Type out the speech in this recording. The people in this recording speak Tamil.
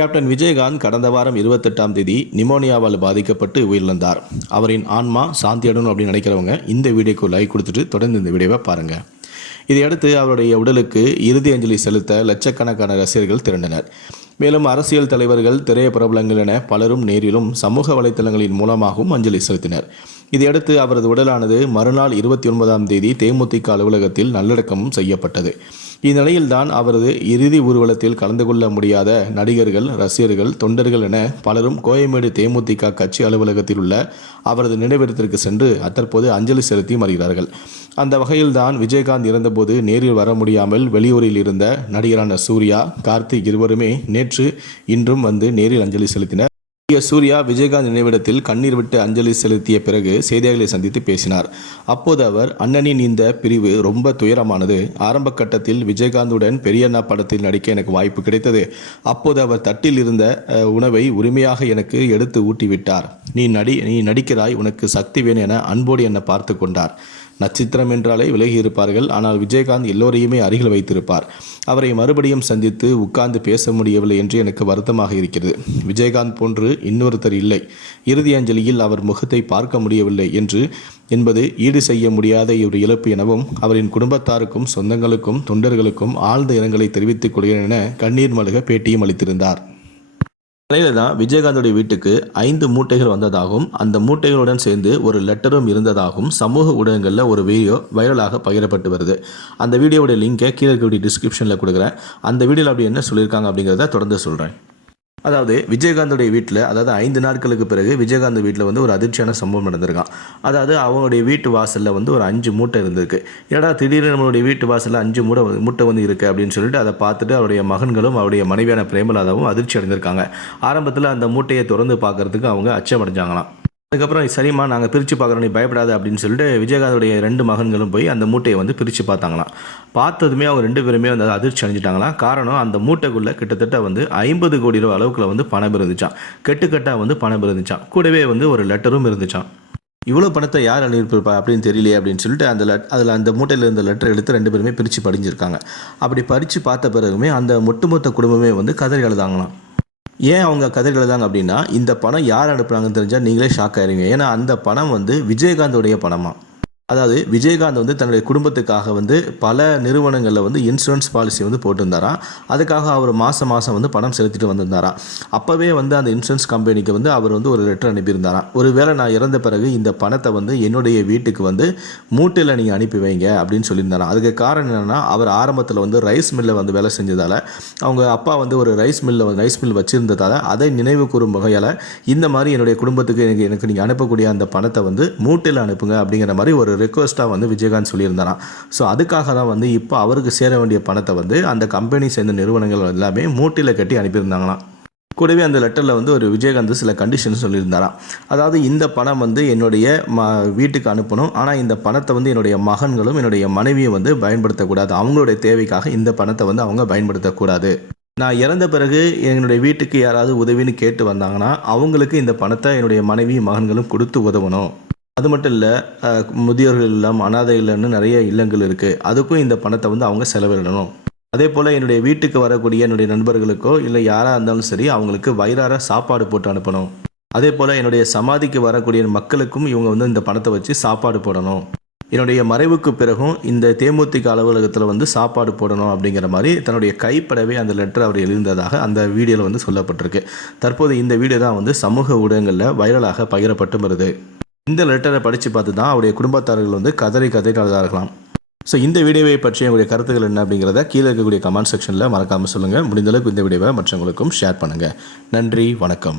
கேப்டன் விஜயகாந்த் கடந்த வாரம் இருபத்தெட்டாம் தேதி நிமோனியாவால் பாதிக்கப்பட்டு உயிரிழந்தார். அவரின் ஆன்மா சாந்தியடணும் அப்படின்னு நினைக்கிறவங்க இந்த வீடியோக்கு லைக் கொடுத்துட்டு தொடர்ந்து இந்த வீடியோவை பாருங்கள் இதையடுத்து அவருடைய உடலுக்கு இறுதி அஞ்சலி செலுத்த லட்சக்கணக்கான ரசிகர்கள் திரண்டனர். மேலும் அரசியல் தலைவர்கள் திரைய பிரபலங்கள் என பலரும் நேரிலும் சமூக வலைத்தளங்களின் மூலமாகவும் அஞ்சலி செலுத்தினர். இதையடுத்து அவரது உடலானது மறுநாள் இருபத்தி ஒன்பதாம் தேதி தேமுதிக அலுவலகத்தில் நல்லடக்கமும் செய்யப்பட்டது. இந்நிலையில்தான் அவரது இறுதி ஊர்வலத்தில் கலந்து கொள்ள முடியாத நடிகர்கள் ரசிகர்கள் தொண்டர்கள் என பலரும் கோயம்பேடு தேமுதிக கட்சி அலுவலகத்தில் உள்ள அவரது நினைவிடத்திற்கு சென்று தற்போது அஞ்சலி செலுத்தி வருகிறார்கள். அந்த வகையில்தான் விஜயகாந்த் இறந்தபோது நேரில் வர முடியாமல் வெளியூரில் இருந்த நடிகரான சூர்யா கார்த்திக் இருவருமே நேற்று இன்றும் வந்து நேரில் அஞ்சலி செலுத்தினர். சூர்யா விஜயகாந்த் நினைவிடத்தில் கண்ணீர் விட்டு அஞ்சலி செலுத்திய பிறகு செய்தியாளர்களை சந்தித்து பேசினார். அப்போது அவர் அண்ணனின் இந்த பிரிவு ரொம்ப துயரமானது. ஆரம்ப கட்டத்தில் விஜயகாந்துடன் பெரியண்ணா படத்தில் நடிக்க எனக்கு வாய்ப்பு கிடைத்தது. அப்போது அவர் தட்டில் இருந்த உணவை உரிமையாக எனக்கு எடுத்து ஊட்டிவிட்டார். நீ நடி நீ நடிக்கிறாய் உனக்கு சக்தி வேணும் என அன்போடு என்னை பார்த்து கொண்டார். நட்சத்திரம் என்றாலே விலகி இருப்பார்கள் ஆனால் விஜயகாந்த் எல்லோரையுமே அருகில் வைத்திருப்பார். அவரை மறுபடியும் சந்தித்து உட்கார்ந்து பேச முடியவில்லை என்று எனக்கு வருத்தமாக இருக்கிறது. விஜயகாந்த் போன்று இன்னொருத்தர் இல்லை. இறுதி அஞ்சலியில் அவர் முகத்தை பார்க்க முடியவில்லை என்று என்பது ஈடு செய்ய முடியாத ஒரு இழப்பு எனவும் அவரின் குடும்பத்தாருக்கும் சொந்தங்களுக்கும் தொண்டர்களுக்கும் ஆழ்ந்த இரங்கலை தெரிவித்துக் கொள்கிறேன் என கண்ணீர் மல்க பேட்டியும் அளித்திருந்தார். நிலையில தான் விஜயகாந்தோடைய வீட்டுக்கு ஐந்து மூட்டைகள் வந்ததாகவும் அந்த மூட்டைகளுடன் சேர்ந்து ஒரு லெட்டரும் இருந்ததாகவும் சமூக ஊடகங்களில் ஒரு வீடியோ வைரலாக பகிரப்பட்டு வருது. அந்த வீடியோவுடைய லிங்கை கீழே இருக்கக்கூடிய டிஸ்கிரிப்ஷனில் கொடுக்குறேன். அந்த வீடியோவில் அப்படி என்ன சொல்லியிருக்காங்க அப்படிங்கிறத தொடர்ந்து சொல்கிறேன் அதாவது விஜயகாந்தோடைய வீட்டில் அதாவது ஐந்து நாட்களுக்கு பிறகு விஜயகாந்த் வீட்டில் வந்து ஒரு அதிர்ச்சியான சம்பவம் நடந்திருக்கான். அதாவது அவங்களுடைய வீட்டு வாசலில் வந்து ஒரு அஞ்சு மூட்டை இருந்திருக்கு. ஏடா திடீர்னு நம்மளுடைய வீட்டு வாசலில் அஞ்சு மூட்டை மூட்டை வந்து இருக்குது அப்படின்னு சொல்லிட்டு அதை பார்த்துட்டு அவருடைய மகன்களும் அவருடைய மனைவியான பிரேமலாதாவும் அதிர்ச்சி அடைந்திருக்காங்க. ஆரம்பத்தில் அந்த மூட்டையை திறந்து பார்க்கறதுக்கு அவங்க அச்சமடைஞ்சாங்களாம். அதுக்கப்புறம் சரிம்மா நாங்கள் பிரித்து பார்க்குறோம் நீ பயப்படாத அப்படின்னு சொல்லிட்டு விஜயகாந்தோடைய ரெண்டு மகன்களும் போய் அந்த மூட்டையை வந்து பிரித்து பார்த்தாங்களாம். பார்த்ததுமே அவங்க ரெண்டு பேருமே வந்து அதிர்ச்சி அடைஞ்சிட்டாங்களாம். காரணம் அந்த மூட்டைக்குள்ளே கிட்டத்தட்ட வந்து ஐம்பது கோடி ரூபா அளவுக்குள்ள வந்து பணம் இருந்துச்சான் கெட்டுக்கட்டாக வந்து பணம் இருந்துச்சான் கூடவே வந்து ஒரு லெட்டரும் இருந்துச்சான் இவ்வளோ பணத்தை யார் அனுப்பியிருப்பா? அப்படின்னு தெரியலையே அப்படின்னு சொல்லிட்டு அந்த லெட் அதில் அந்த மூட்டையில் இருந்த லெட்டர் எடுத்து ரெண்டு பேருமே பிரித்து படிஞ்சிருக்காங்க. அப்படி பறித்து பார்த்த பிறகுமே அந்த ஒட்டுமொத்த குடும்பமே வந்து கதறி எழுதாங்களாம் ஏன் அவங்க கதறி எழுதாங்க அப்படின்னா இந்த பணம் யார் அனுப்புகிறாங்கன்னு தெரிஞ்சால் நீங்களே ஷாக் ஆயிருங்க ஏன்னா அந்த பணம் வந்து விஜயகாந்தோடைய பணமாக அதாவது விஜயகாந்த் வந்து தன்னுடைய குடும்பத்துக்காக வந்து பல நிறுவனங்களில் வந்து இன்சூரன்ஸ் பாலிசி வந்து போட்டிருந்தாராம். அதுக்காக அவர் மாதம் மாதம் வந்து பணம் செலுத்திட்டு வந்திருந்தாராம். அப்போவே வந்து அந்த இன்சூரன்ஸ் கம்பெனிக்கு வந்து அவர் வந்து ஒரு லெட்டர் அனுப்பியிருந்தாராம். ஒருவேளை நான் இறந்த பிறகு இந்த பணத்தை வந்து என்னுடைய வீட்டுக்கு வந்து மூட்டையில் நீங்கள் அனுப்பி வைங்க அப்படின்னு சொல்லியிருந்தாராம். அதுக்கு காரணம் என்னென்னா அவர் ஆரம்பத்தில் வந்து ரைஸ் மில்லில் வந்து வேலை செஞ்சதால் அவங்க அப்பா வந்து ஒரு ரைஸ் மில்லில் வந்து ரைஸ் மில் வச்சுருந்ததால் அதை நினைவு கூறும் வகையால் இந்த மாதிரி என்னுடைய குடும்பத்துக்கு எனக்கு எனக்கு நீங்கள் அனுப்பக்கூடிய அந்த பணத்தை வந்து மூட்டையில் அனுப்புங்க அப்படிங்கிற மாதிரி ஒரு ரெக்வஸ்ட்டாக வந்து விஜயகாந்த் சொல்லியிருந்தாராம் ஸோ அதுக்காக தான் வந்து இப்போ அவருக்கு சேர வேண்டிய பணத்தை வந்து அந்த கம்பெனி சேர்ந்த நிறுவனங்கள் எல்லாமே மூட்டையில் கட்டி அனுப்பியிருந்தாங்களாம். கூடவே அந்த லெட்டரில் வந்து ஒரு விஜயகாந்த் சில கண்டிஷன் சொல்லியிருந்தாராம். அதாவது இந்த பணம் வந்து என்னுடைய ம வீட்டுக்கு அனுப்பணும். ஆனால் இந்த பணத்தை வந்து என்னுடைய மகன்களும் என்னுடைய மனைவியும் வந்து பயன்படுத்தக்கூடாது. அவங்களுடைய தேவைக்காக இந்த பணத்தை வந்து அவங்க பயன்படுத்தக்கூடாது. நான் இறந்த பிறகு என்னுடைய வீட்டுக்கு யாராவது உதவின்னு கேட்டு வந்தாங்கன்னா அவங்களுக்கு இந்த பணத்தை என்னுடைய மனைவியும் மகன்களும் கொடுத்து உதவணும். அது மட்டும் இல்லை முதியோர்கள் இல்லம் அனாதை இல்லம்னு நிறைய இல்லங்கள் இருக்குது அதுக்கும் இந்த பணத்தை வந்து அவங்க செலவிடணும். அதே போல் என்னுடைய வீட்டுக்கு வரக்கூடிய என்னுடைய நண்பர்களுக்கோ இல்லை யாராக இருந்தாலும் சரி அவங்களுக்கு வயிறார சாப்பாடு போட்டு அனுப்பணும். அதே போல் என்னுடைய சமாதிக்கு வரக்கூடிய மக்களுக்கும் இவங்க வந்து இந்த பணத்தை வச்சு சாப்பாடு போடணும். என்னுடைய மறைவுக்கு பிறகும் இந்த தேமுதிக அலுவலகத்தில் வந்து சாப்பாடு போடணும் அப்படிங்கிற மாதிரி தன்னுடைய கைப்படவே அந்த லெட்டர் அவர் எழுந்ததாக அந்த வீடியோவில் வந்து சொல்லப்பட்டிருக்கு. தற்போது இந்த வீடியோ தான் வந்து சமூக ஊடகங்களில் வைரலாக பகிரப்பட்டு வருது. இந்த லெட்டரை படித்து பார்த்து தான் அவருடைய குடும்பத்தார்கள் வந்து கதறி கதறி அழுதார்களாம் ஸோ இந்த வீடியோவை பற்றி உங்களுடைய கருத்துக்கள் என்ன அப்படிங்கிறத கீழே இருக்கக்கூடிய கமெண்ட் செக்ஷனில் மறக்காமல் சொல்லுங்கள் முடிந்தளவுக்கு இந்த வீடியோவை மற்றவங்களுக்கும் ஷேர் பண்ணுங்கள் நன்றி வணக்கம்.